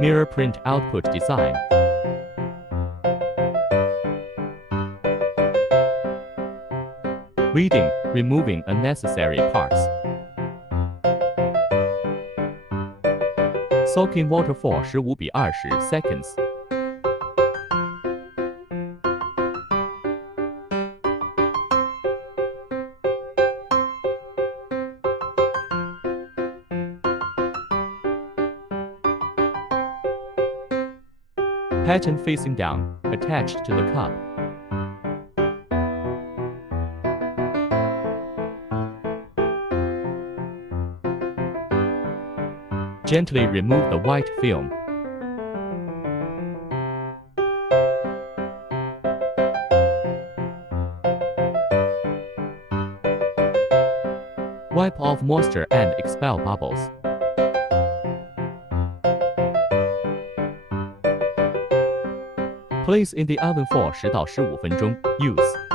Mirror print output design. Weeding, removing unnecessary parts. Soaking water for 15-20 seconds. Pattern facing down, attached to the cup. Gently remove the white film. Wipe off moisture and expel bubbles. Place in the oven for 10到15分钟. Use.